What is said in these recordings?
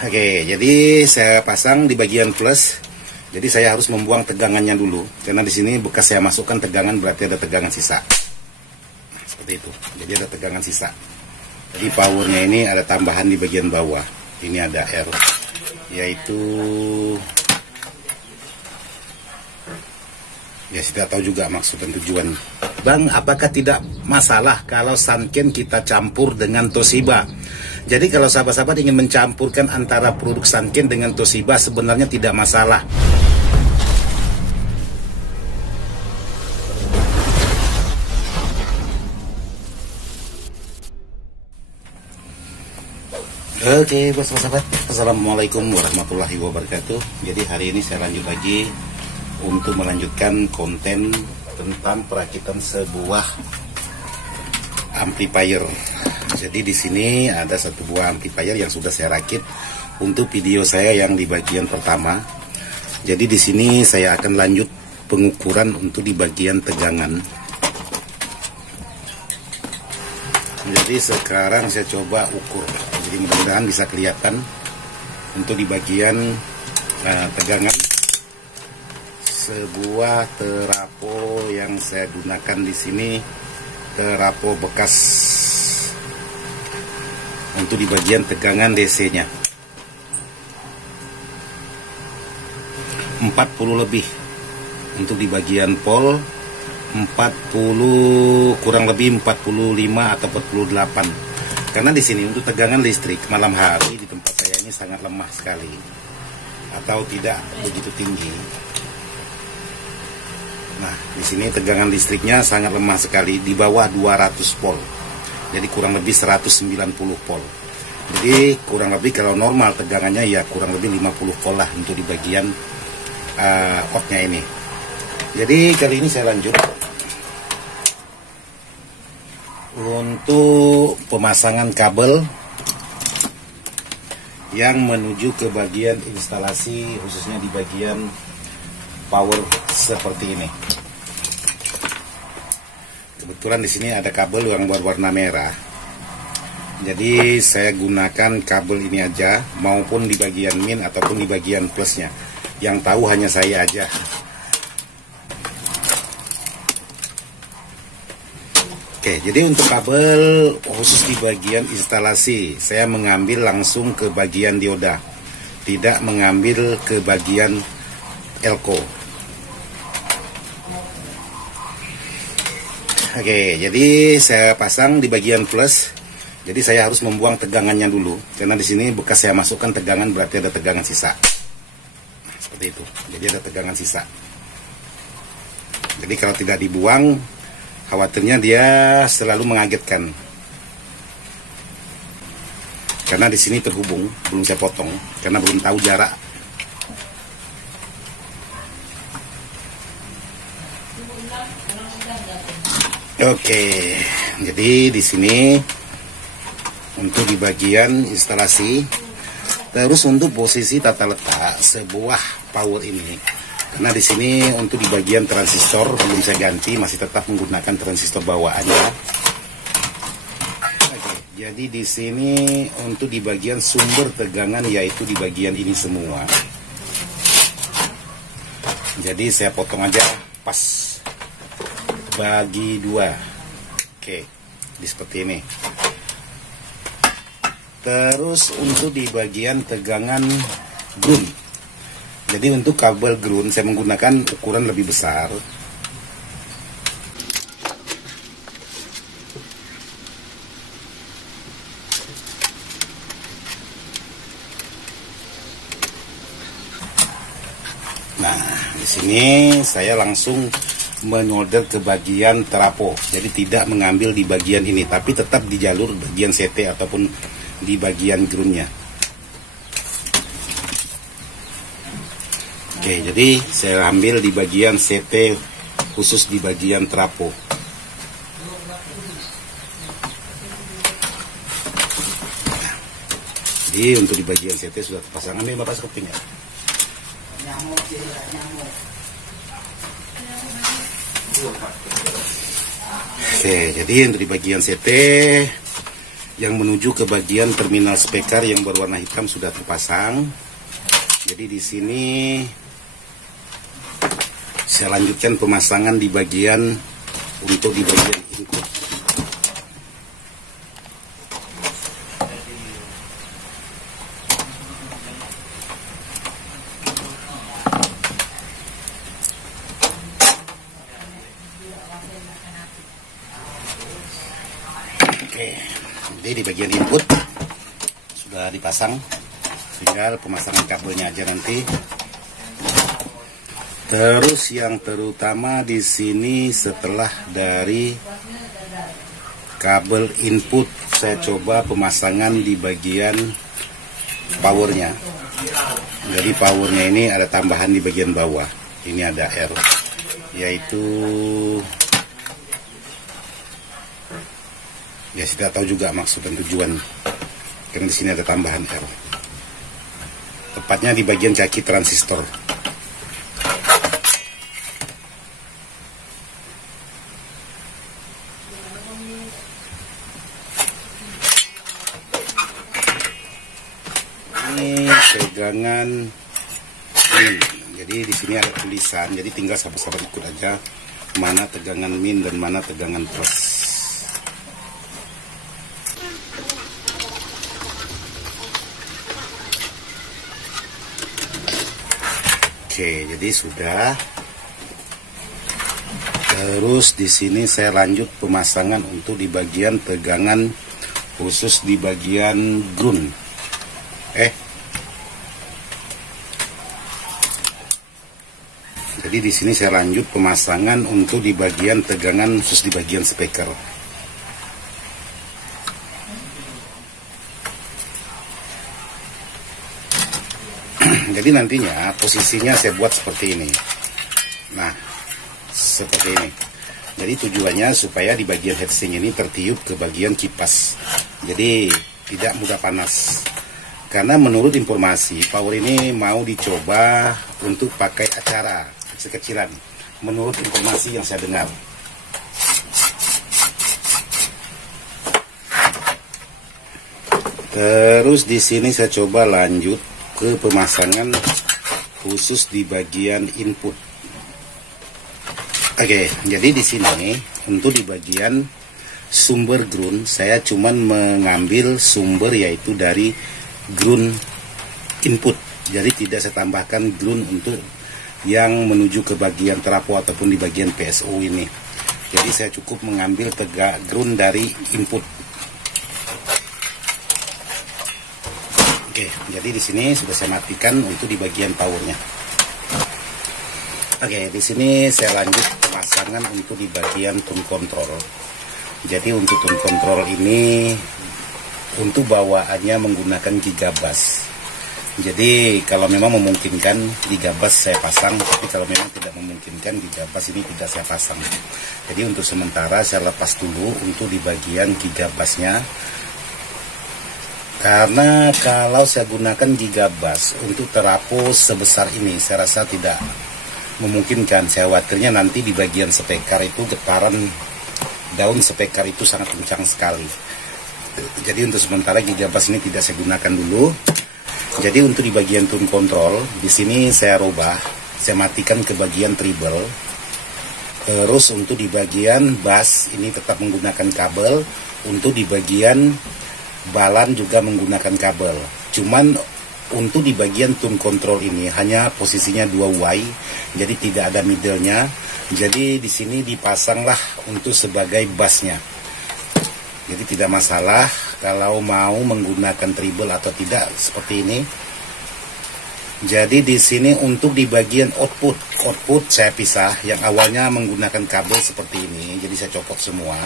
Oke, jadi saya pasang di bagian plus. Jadi saya harus membuang tegangannya dulu, karena di sini bekas saya masukkan tegangan, berarti ada tegangan sisa. Nah, seperti itu. Jadi ada tegangan sisa. Jadi powernya ini ada tambahan di bagian bawah. Ini ada R, yaitu ya saya tidak tahu juga maksud dan tujuan. Bang, apakah tidak masalah kalau Sanken kita campur dengan Toshiba? Jadi kalau sahabat-sahabat ingin mencampurkan antara produk Sanken dengan Toshiba, sebenarnya tidak masalah. Oke, buat sahabat, assalamualaikum warahmatullahi wabarakatuh. Jadi hari ini saya lanjut lagi untuk melanjutkan konten tentang perakitan sebuah amplifier. Jadi di sini ada satu buah amplifier yang sudah saya rakit untuk video saya yang di bagian pertama. Jadi di sini saya akan lanjut pengukuran untuk di bagian tegangan. Jadi sekarang saya coba ukur. Jadi mudah-mudahan bisa kelihatan untuk di bagian tegangan. Sebuah terapo yang saya gunakan di sini, terapo bekas untuk di bagian tegangan DC-nya 40 lebih untuk di bagian pol, 40 kurang lebih 45 atau 48. Karena di sini untuk tegangan listrik malam hari di tempat saya ini sangat lemah sekali atau tidak begitu tinggi. Nah, di sini tegangan listriknya sangat lemah sekali, di bawah 200 volt. Jadi kurang lebih 190 volt. Jadi kurang lebih kalau normal tegangannya ya kurang lebih 50 volt lah untuk di bagian outnya ini. Jadi kali ini saya lanjut untuk pemasangan kabel yang menuju ke bagian instalasi, khususnya di bagian power seperti ini. Kebetulan di sini ada kabel yang berwarna merah. Jadi saya gunakan kabel ini aja, maupun di bagian min ataupun di bagian plusnya. Yang tahu hanya saya aja. Oke, jadi untuk kabel khusus di bagian instalasi, saya mengambil langsung ke bagian dioda, tidak mengambil ke bagian elko. Oke, jadi saya pasang di bagian plus. Jadi saya harus membuang tegangannya dulu, karena di sini bekas saya masukkan tegangan, berarti ada tegangan sisa. Nah, seperti itu. Jadi ada tegangan sisa. Jadi kalau tidak dibuang, khawatirnya dia selalu mengagetkan. Karena di sini terhubung, belum saya potong, karena belum tahu jarak. Oke, jadi di sini untuk di bagian instalasi, terus untuk posisi tata letak sebuah power ini, karena di sini untuk di bagian transistor belum saya ganti, masih tetap menggunakan transistor bawaannya. Oke, jadi di sini untuk di bagian sumber tegangan, yaitu di bagian ini semua. Jadi saya potong aja pas bagi dua. Oke, di seperti ini. Terus untuk di bagian tegangan ground, jadi untuk kabel ground saya menggunakan ukuran lebih besar. Nah, di sini saya langsung menyolder ke bagian terapo, jadi tidak mengambil di bagian ini, tapi tetap di jalur bagian CT ataupun di bagian groundnya. Oke, jadi saya ambil di bagian CT, khusus di bagian terapo. Jadi untuk di bagian CT sudah terpasang. Ambil Bapak sekepingnya. Oke, jadi untuk di bagian CT yang menuju ke bagian terminal speaker yang berwarna hitam sudah terpasang. Jadi di sini saya lanjutkan pemasangan di bagian input. Oke, jadi di bagian input sudah dipasang, tinggal pemasangan kabelnya aja nanti. Terus yang terutama di sini setelah dari kabel input, saya coba pemasangan di bagian powernya. Jadi powernya ini ada tambahan di bagian bawah. Ini ada R, yaitu ya tidak tahu juga maksud dan tujuan. Karena di sini ada tambahan R. Tepatnya di bagian kaki transistor. Ini pegangan min. Jadi di sini ada tulisan. Jadi tinggal sahabat-sahabat ikut aja mana tegangan min dan mana tegangan plus. Oke, jadi sudah. Terus di sini saya lanjut pemasangan untuk di bagian tegangan khusus di bagian ground. Jadi di sini saya lanjut pemasangan untuk di bagian tegangan khusus di bagian speaker. Jadi nantinya posisinya saya buat seperti ini. Nah, seperti ini. Jadi tujuannya supaya di bagian heatsink ini tertiup ke bagian kipas. Jadi tidak mudah panas. Karena menurut informasi, power ini mau dicoba untuk pakai acara kecil-kecilan. Menurut informasi yang saya dengar. Terus di sini saya coba lanjut ke pemasangan khusus di bagian input. Oke, jadi di sini untuk di bagian sumber ground saya cuman mengambil sumber yaitu dari ground input. Jadi tidak saya tambahkan ground untuk yang menuju ke bagian trafo ataupun di bagian PSU ini. Jadi saya cukup mengambil ground dari input. Oke, jadi di sini sudah saya matikan untuk di bagian powernya. Oke, di sini saya lanjut pemasangan untuk di bagian tone control. Jadi untuk tone control ini untuk bawaannya menggunakan gigabus. Jadi kalau memang memungkinkan gigabus saya pasang, tapi kalau memang tidak memungkinkan gigabus ini tidak saya pasang. Jadi untuk sementara saya lepas dulu untuk di bagian gigabusnya. Karena kalau saya gunakan gigabus untuk terapos sebesar ini, saya rasa tidak memungkinkan. Saya khawatirnya nanti di bagian speaker itu getaran daun speaker itu sangat kencang sekali. Jadi untuk sementara gigabus ini tidak saya gunakan dulu. Jadi untuk di bagian tone control, di sini saya rubah, saya matikan ke bagian treble. Terus untuk di bagian bass ini tetap menggunakan kabel. Untuk di bagian balan juga menggunakan kabel. Cuman untuk di bagian tone control ini hanya posisinya 2Y, jadi tidak ada middle-nya. Jadi di sini dipasanglah untuk sebagai bassnya. Jadi tidak masalah kalau mau menggunakan treble atau tidak seperti ini. Jadi di sini untuk di bagian output saya pisah. Yang awalnya menggunakan kabel seperti ini, jadi saya copot semua.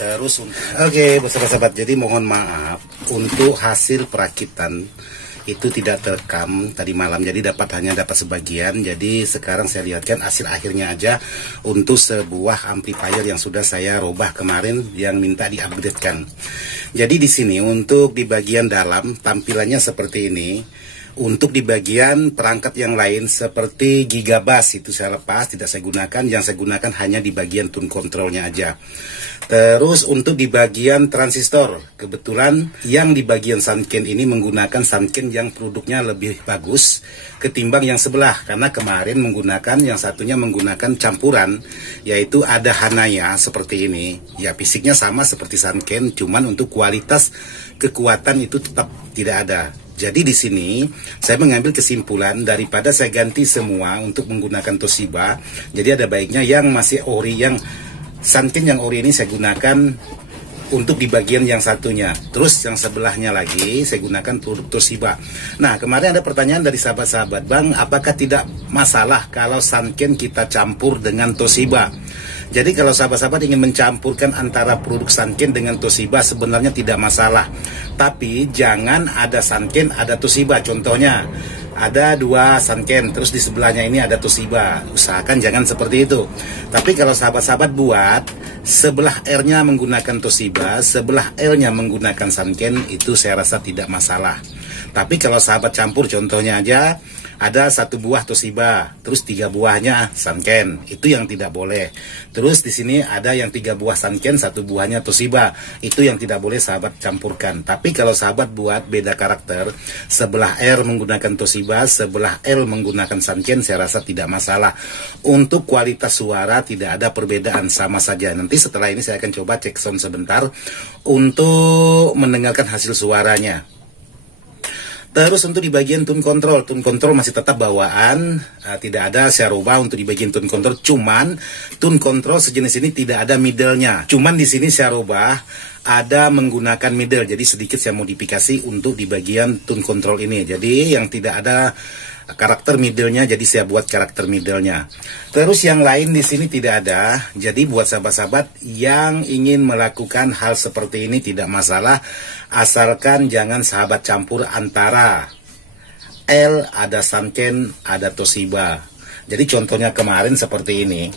Terus, oke, sahabat-sahabat, jadi mohon maaf untuk hasil perakitan itu tidak terekam tadi malam, jadi hanya dapat sebagian. Jadi sekarang saya lihatkan hasil akhirnya aja untuk sebuah amplifier yang sudah saya robah kemarin yang minta diupgradekan. Jadi di sini untuk di bagian dalam tampilannya seperti ini. Untuk di bagian perangkat yang lain seperti gigabus itu saya lepas, tidak saya gunakan. Yang saya gunakan hanya di bagian tune controlnya aja. Terus untuk di bagian transistor, kebetulan yang di bagian Sanken ini menggunakan Sanken yang produknya lebih bagus ketimbang yang sebelah. Karena kemarin menggunakan, yang satunya menggunakan campuran, yaitu ada Hanaya seperti ini. Ya fisiknya sama seperti Sanken, cuman untuk kualitas kekuatan itu tetap tidak ada. Jadi di sini saya mengambil kesimpulan daripada saya ganti semua untuk menggunakan Toshiba. Jadi ada baiknya yang masih ori, yang Sanken yang ori ini saya gunakan untuk di bagian yang satunya. Terus yang sebelahnya lagi saya gunakan produk Toshiba. Nah kemarin ada pertanyaan dari sahabat-sahabat, Bang, apakah tidak masalah kalau Sanken kita campur dengan Toshiba? Jadi kalau sahabat-sahabat ingin mencampurkan antara produk Sanken dengan Toshiba sebenarnya tidak masalah. Tapi jangan ada Sanken, ada Toshiba. Contohnya ada dua Sanken, terus di sebelahnya ini ada Toshiba. Usahakan jangan seperti itu. Tapi kalau sahabat-sahabat buat sebelah R-nya menggunakan Toshiba, sebelah L-nya menggunakan Sanken, itu saya rasa tidak masalah. Tapi kalau sahabat campur, contohnya aja ada satu buah Toshiba, terus 3 buahnya Sanken, itu yang tidak boleh. Terus di sini ada yang 3 buah Sanken, 1 buahnya Toshiba, itu yang tidak boleh sahabat campurkan. Tapi kalau sahabat buat beda karakter, sebelah R menggunakan Toshiba, sebelah L menggunakan Sanken, saya rasa tidak masalah. Untuk kualitas suara tidak ada perbedaan, sama saja. Nanti setelah ini saya akan coba cek sound sebentar untuk mendengarkan hasil suaranya. Terus untuk di bagian tune control masih tetap bawaan, tidak ada saya rubah untuk di bagian tune control. Cuman tune control sejenis ini tidak ada middle-nya. Cuman di sini saya rubah ada menggunakan middle. Jadi sedikit saya modifikasi untuk di bagian tune control ini. Jadi yang tidak ada karakter middle-nya, jadi saya buat karakter middle-nya. Terus yang lain di sini tidak ada. Jadi buat sahabat-sahabat yang ingin melakukan hal seperti ini tidak masalah, asalkan jangan sahabat campur antara L, ada Sanken, ada Toshiba. Jadi contohnya kemarin seperti ini.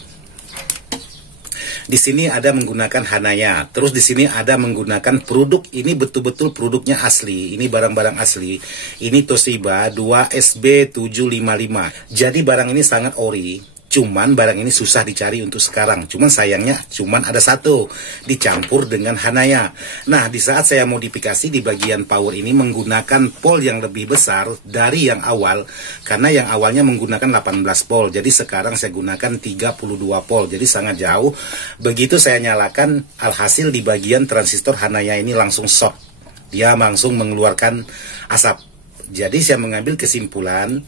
Di sini ada menggunakan Hanaya, terus di sini ada menggunakan produk ini betul-betul produknya asli. Ini barang-barang asli. Ini Toshiba 2SB755. Jadi barang ini sangat ori. Cuman barang ini susah dicari untuk sekarang. Cuman sayangnya cuman ada satu dicampur dengan Hanaya. Nah, di saat saya modifikasi di bagian power ini menggunakan pol yang lebih besar dari yang awal, karena yang awalnya menggunakan 18 pol. Jadi sekarang saya gunakan 32 pol. Jadi sangat jauh. Begitu saya nyalakan, alhasil di bagian transistor Hanaya ini langsung shock. Dia langsung mengeluarkan asap. Jadi saya mengambil kesimpulan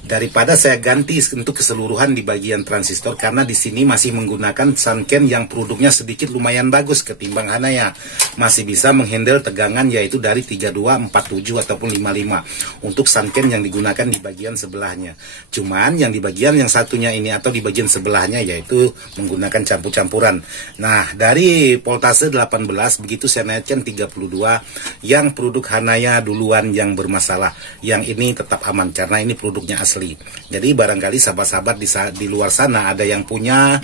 daripada saya ganti untuk keseluruhan di bagian transistor, karena di sini masih menggunakan Sanken yang produknya sedikit lumayan bagus ketimbang Hanaya, masih bisa menghandle tegangan yaitu dari 32, 47 ataupun 55 untuk Sanken yang digunakan di bagian sebelahnya. Cuman yang di bagian yang satunya ini atau di bagian sebelahnya yaitu menggunakan campur-campuran. Nah, dari voltase 18 begitu saya naikkan 32, yang produk Hanaya duluan yang bermasalah. Yang ini tetap aman karena ini produknya asli. Jadi barangkali sahabat-sahabat di luar sana ada yang punya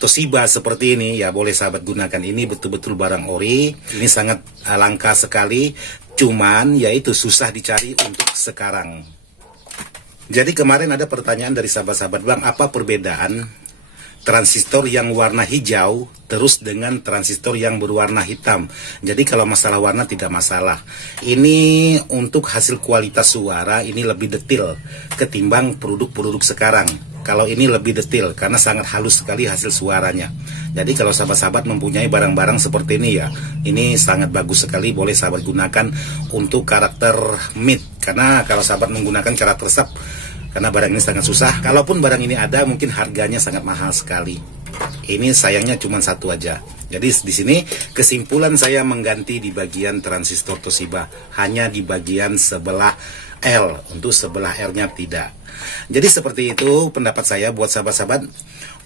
Toshiba seperti ini, ya boleh sahabat gunakan. Ini betul-betul barang ori. Ini sangat langka sekali. Cuman yaitu susah dicari untuk sekarang. Jadi kemarin ada pertanyaan dari sahabat-sahabat, Bang, apa perbedaan transistor yang warna hijau terus dengan transistor yang berwarna hitam? Jadi kalau masalah warna tidak masalah. Ini untuk hasil kualitas suara ini lebih detail ketimbang produk-produk sekarang. Kalau ini lebih detail karena sangat halus sekali hasil suaranya. Jadi kalau sahabat-sahabat mempunyai barang-barang seperti ini ya, ini sangat bagus sekali, boleh sahabat gunakan untuk karakter mid. Karena kalau sahabat menggunakan karakter sub, karena barang ini sangat susah. Kalaupun barang ini ada, mungkin harganya sangat mahal sekali. Ini sayangnya cuma satu aja. Jadi di sini kesimpulan saya mengganti di bagian transistor Toshiba, hanya di bagian sebelah L, untuk sebelah R-nya tidak. Jadi seperti itu pendapat saya buat sahabat-sahabat.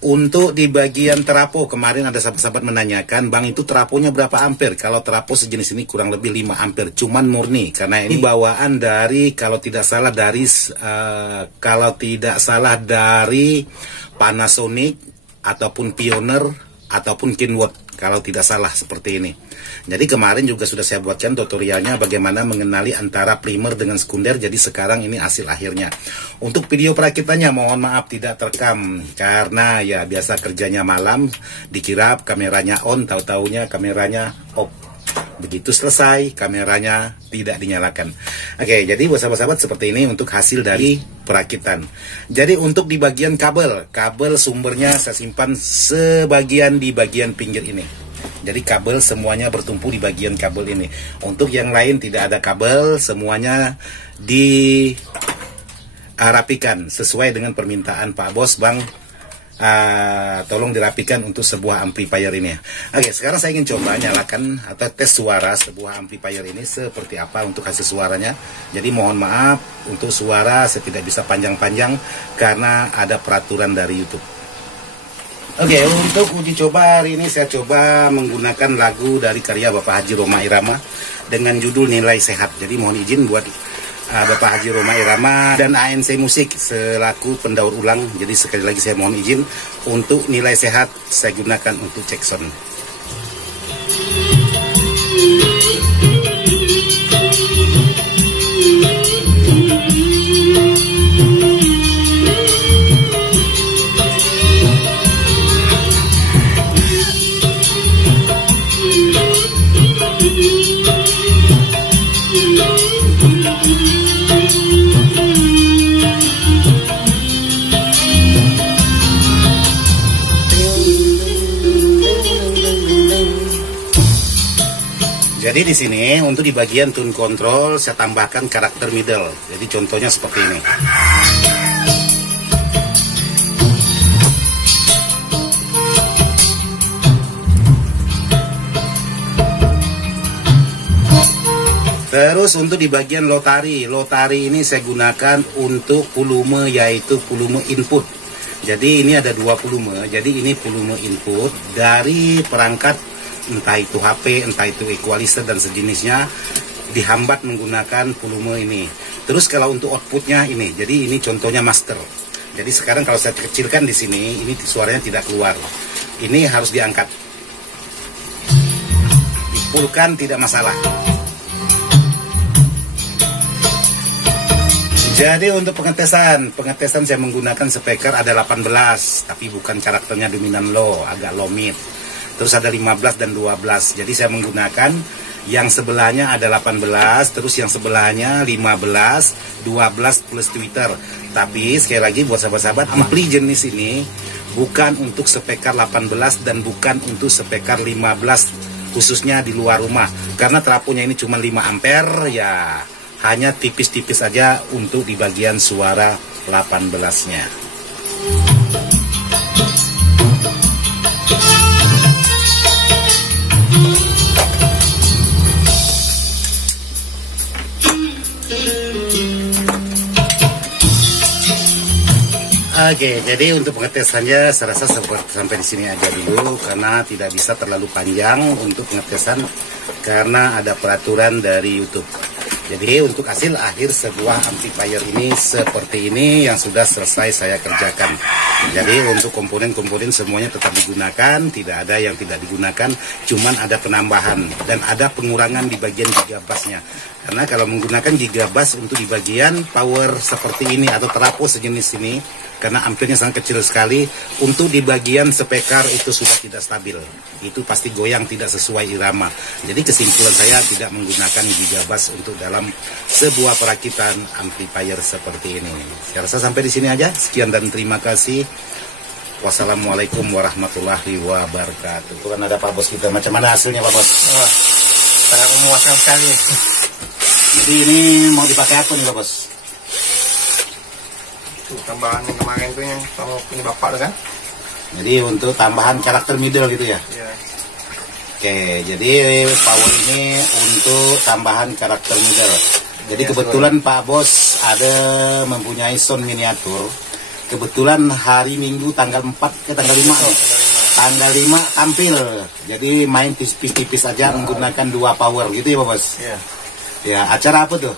Untuk di bagian terapo, kemarin ada sahabat-sahabat menanyakan, Bang, itu teraponya berapa ampere? Kalau terapo sejenis ini kurang lebih 5 ampere, cuman murni. Karena ini bawaan dari, kalau tidak salah dari Panasonic ataupun Pioneer ataupun Kenwood. kalau tidak salah seperti ini. Jadi kemarin juga sudah saya buatkan tutorialnya bagaimana mengenali antara primer dengan sekunder. Jadi sekarang ini hasil akhirnya. Untuk video perakitannya mohon maaf tidak terekam karena ya biasa kerjanya malam, dikira kameranya on, tahu-taunya kameranya off. Begitu selesai, kameranya tidak dinyalakan. Oke, jadi buat sahabat-sahabat seperti ini untuk hasil dari perakitan. Jadi untuk di bagian kabel sumbernya saya simpan sebagian di bagian pinggir ini. Jadi kabel semuanya bertumpu di bagian kabel ini. Untuk yang lain tidak ada kabel, semuanya dirapikan sesuai dengan permintaan Pak Bos, Bang. Tolong dirapikan untuk sebuah amplifier ini. Oke, sekarang saya ingin coba nyalakan atau tes suara sebuah amplifier ini seperti apa untuk hasil suaranya. Jadi mohon maaf untuk suara saya tidak bisa panjang-panjang karena ada peraturan dari YouTube. Oke, untuk uji coba hari ini saya coba menggunakan lagu dari karya Bapak Haji Rhoma Irama dengan judul Nilai Sehat. Jadi mohon izin buat Bapak Haji Rhoma Irama dan ANC Musik selaku pendaur ulang. Jadi sekali lagi saya mohon izin untuk Nilai Sehat saya gunakan untuk cek sound. Jadi di sini untuk di bagian tune control saya tambahkan karakter middle. Jadi contohnya seperti ini. Terus untuk di bagian lotari ini saya gunakan untuk volume yaitu volume input. Jadi ini ada dua volume. Jadi ini volume input dari perangkat entah itu HP, entah itu equalizer dan sejenisnya, dihambat menggunakan volume ini. Terus kalau untuk outputnya ini, jadi ini contohnya master. Jadi sekarang kalau saya kecilkan di sini, ini suaranya tidak keluar. Ini harus diangkat, dipulkan tidak masalah. Jadi untuk pengetesan saya menggunakan speaker ada 18, tapi bukan karakternya dominan low, agak low mid. Terus ada 15 dan 12. Jadi saya menggunakan yang sebelahnya ada 18, terus yang sebelahnya 15, 12 plus tweeter. Tapi sekali lagi buat sahabat-sahabat, ampli jenis ini bukan untuk speaker 18 dan bukan untuk speaker 15 khususnya di luar rumah. Karena trafonya ini cuma 5 ampere ya, hanya tipis-tipis aja untuk di bagian suara 18-nya. Oke, jadi untuk pengetesannya saya rasa sampai di sini aja dulu karena tidak bisa terlalu panjang untuk pengetesan karena ada peraturan dari YouTube. Jadi untuk hasil akhir sebuah amplifier ini seperti ini yang sudah selesai saya kerjakan. Jadi untuk komponen-komponen semuanya tetap digunakan, tidak ada yang tidak digunakan, cuman ada penambahan dan ada pengurangan di bagian gigabassnya. Karena kalau menggunakan gigabass untuk di bagian power seperti ini atau trafo sejenis ini, karena ampirnya sangat kecil sekali, untuk di bagian speaker itu sudah tidak stabil. Itu pasti goyang tidak sesuai irama. Jadi kesimpulan saya tidak menggunakan gigabass untuk dalam sebuah perakitan amplifier seperti ini. Saya rasa sampai di sini aja. Sekian dan terima kasih. Wassalamualaikum warahmatullahi wabarakatuh. Itu kan ada Pak Bos kita. Macam mana hasilnya Pak Bos? Oh, sangat memuaskan sekali. Jadi ini mau dipakai apa nih Pak Bos? Tambahan yang kemarin tuh yang sama punya bapak tuh kan. Jadi untuk tambahan karakter middle gitu ya? Iya. Oke, jadi power ini untuk tambahan karakter middle. Jadi kebetulan Pak Bos ada mempunyai sound miniatur. Kebetulan hari Minggu tanggal 4 ke tanggal 5 nih. Tanggal 5 tampil. Jadi main tipis-tipis aja menggunakan 2 power gitu ya Pak Bos? Iya. Ya, acara apa tuh?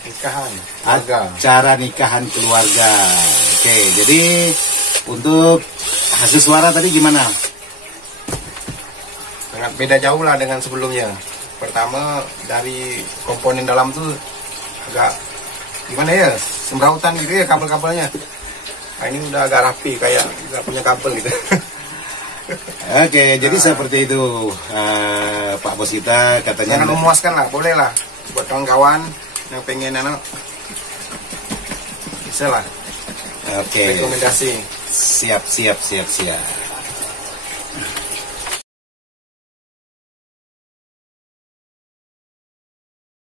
Nikahan keluarga. Acara nikahan keluarga. Oke, jadi untuk hasil suara tadi gimana? sangat beda jauh lah dengan sebelumnya. Pertama dari komponen dalam tuh agak gimana ya, sembrautan gitu ya kabel-kabelnya. Nah, ini udah agak rapi kayak nggak punya kabel gitu. Oke, jadi seperti itu Pak Bos kita katanya. Jangan memuaskan lah, boleh lah buat kawan-kawan yang pengen bisa lah. Oke. Rekomendasi. Siap.